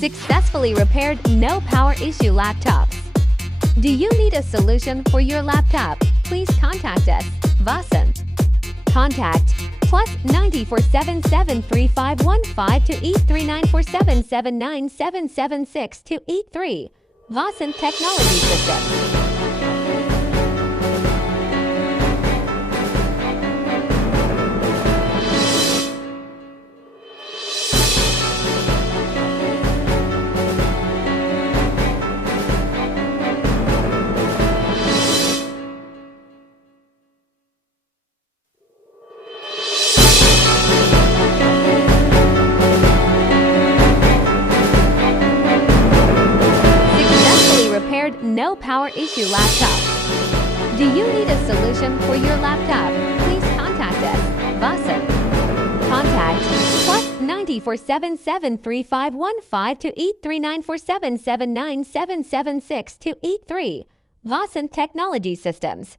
Successfully repaired no power issue laptops. Do you need a solution for your laptop? Please contact us, Vasanth. Contact +94773515 to 8394779776 to 83. Vasanth Technology Systems. No power issue laptop. Do you need a solution for your laptop? Please contact us, Vasanth. Contact +94773515 to 8394779776 to 83. Vasanth Technology Systems.